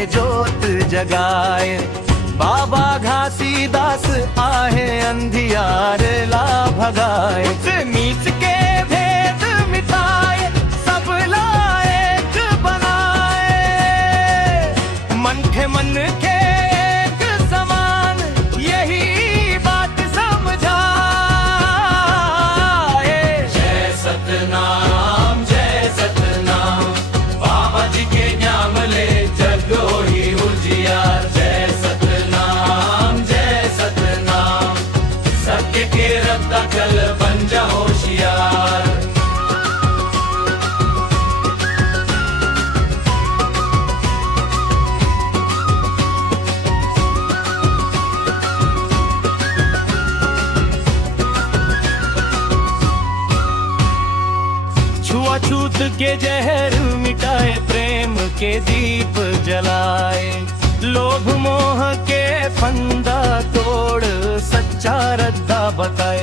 के जोत जगाए। बाबा घासीदास आहे अंधियार ला भगाए। ऊंच नीच के भेद मिटाए, सबला एक बनाए। मन के एक समान, यही बात समझाए। जय सतनाम बाबा जी के न्यामले जगो ही उजियार। जय सतनाम सत्य के रत्ता कल बन जा होशियार। छुआछूत के जहर मिटाए, प्रेम के दीप जलाए। लोभ मोह के फंदा तोड़, सच्चा रद्दा बताए।